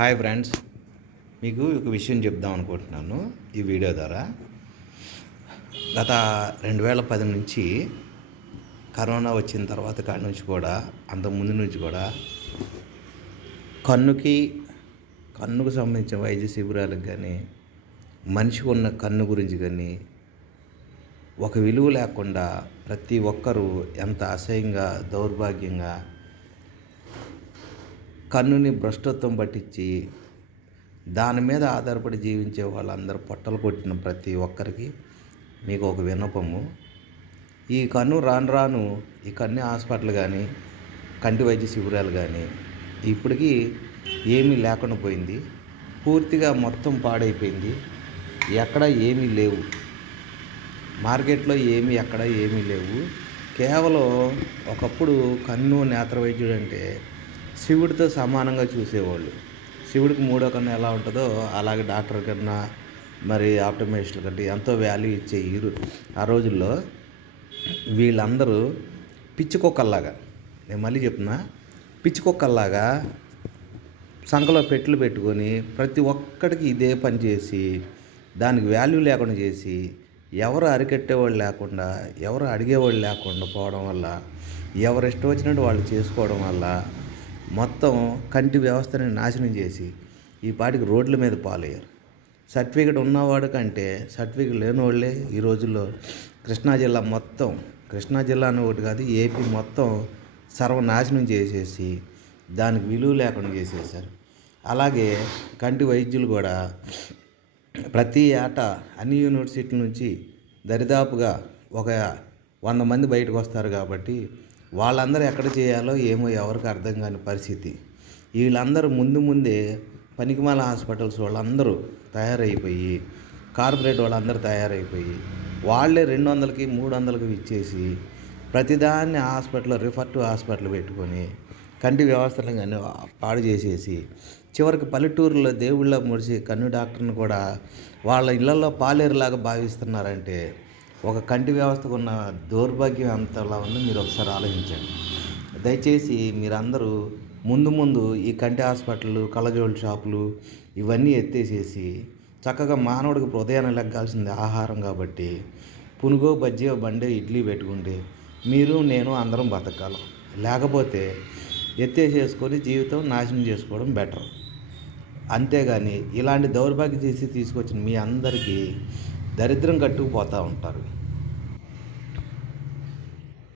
Hi friends, మీకు ఒక విషయం చెప్దాం అనుకుంటున్నాను ఈ వీడియో ద్వారా. గత 2010 నుంచి కరోనా వచ్చిన తర్వాత కాడి నుంచి కూడా, అంతకుముందు నుంచి కూడా కన్నుకు సంబంధించిన వైద్య శిబిరాలకు కానీ, మనిషికి ఉన్న కన్ను గురించి కానీ ఒక విలువ లేకుండా ప్రతి ఒక్కరూ ఎంత అసహ్యంగా, దౌర్భాగ్యంగా కన్నుని భ్రష్టత్వం పట్టించి దాని మీద ఆధారపడి జీవించే వాళ్ళందరూ పొట్టలు కొట్టిన ప్రతి ఒక్కరికి మీకు ఒక విన్నపము. ఈ కన్ను రాను రాను ఈ కన్ను హాస్పిటల్ కానీ, కంటి వైద్య శిబిరాలు కానీ ఇప్పటికీ ఏమీ లేకుండా పోయింది. పూర్తిగా మొత్తం పాడైపోయింది. ఎక్కడ ఏమీ లేవు, మార్కెట్లో ఎక్కడ ఏమీ లేవు. కేవలం ఒకప్పుడు కన్ను నేత్ర వైద్యుడు అంటే శివుడితో సమానంగా చూసేవాళ్ళు. శివుడికి మూడో కన్ను ఎలా ఉంటుందో అలాగే డాక్టర్ కన్నా, మరి ఆప్టోమెట్రిస్ట్ కంటే ఎంతో వాల్యూ ఇచ్చే ఆ రోజుల్లో వీళ్ళందరూ పిచ్చికొక్కల్లాగా, నేను మళ్ళీ చెప్తున్నా, పిచ్చికొక్కల్లాగా సంఖలో పెట్టులు పెట్టుకొని ప్రతి ఒక్కడికి ఇదే పని చేసి దానికి వాల్యూ లేకుండా చేసి ఎవరు అరికట్టేవాళ్ళు లేకుండా, ఎవరు అడిగేవాళ్ళు లేకుండా పోవడం వల్ల, ఎవరు ఇష్టం వచ్చినట్టు వాళ్ళు చేసుకోవడం వల్ల మొత్తం కంటి వ్యవస్థని నాశనం చేసి ఈ పాటికి రోడ్ల మీద పాలయ్యారు. సర్టిఫికెట్ ఉన్నవాడు కంటే సర్టిఫికెట్ లేని వాళ్ళే ఈ రోజుల్లో కృష్ణా జిల్లా అని ఒకటి కాదు, ఏపీ మొత్తం సర్వనాశనం చేసేసి దానికి విలువ లేకుండా చేసేసారు. అలాగే కంటి వైద్యులు కూడా ప్రతి ఏటా అన్ని యూనివర్సిటీల నుంచి దరిదాపుగా ఒక 100 మంది బయటకు వస్తారు. కాబట్టి వాళ్ళందరూ ఎక్కడ చేయాలో ఏమో ఎవరికి అర్థం కాని పరిస్థితి. వీళ్ళందరూ ముందే పనికిమాల హాస్పిటల్స్ వాళ్ళందరూ తయారైపోయి, కార్పొరేట్ వాళ్ళందరూ తయారైపోయి వాళ్ళే 200కి 300కి ఇచ్చేసి ప్రతిదాన్ని రిఫర్ టు హాస్పిటల్ పెట్టుకొని కంటి వ్యవస్థలను కానీ పాడు చేసేసి చివరికి పల్లెటూరులో దేవుళ్ళ ముడిచి కన్ను డాక్టర్ని కూడా వాళ్ళ ఇళ్లలో పాలేరులాగా భావిస్తున్నారంటే ఒక కంటి వ్యవస్థకు ఉన్న దౌర్భాగ్యం అంతలా ఉంది. మీరు ఒకసారి ఆలోచించండి. దయచేసి మీరందరూ ముందు ఈ కంటి హాస్పిటళ్ళు, కళ్ళజోళ్ళ షాపులు ఇవన్నీ ఎత్తేసేసి చక్కగా మానవుడికి ఉదయాన్నే లెగ్గాల్సింది ఆహారం. కాబట్టి పునుగో, బజ్జీయో, బండే, ఇడ్లీ పెట్టుకుంటే మీరు నేను అందరం బతకాలి. లేకపోతే ఎత్తేసేసుకొని జీవితం నాశనం చేసుకోవడం బెటర్. అంతేగాని ఇలాంటి దౌర్భాగ్యం చేసి తీసుకొచ్చిన మీ అందరికీ దరిద్రం కట్టుకుపోతూ ఉంటారు.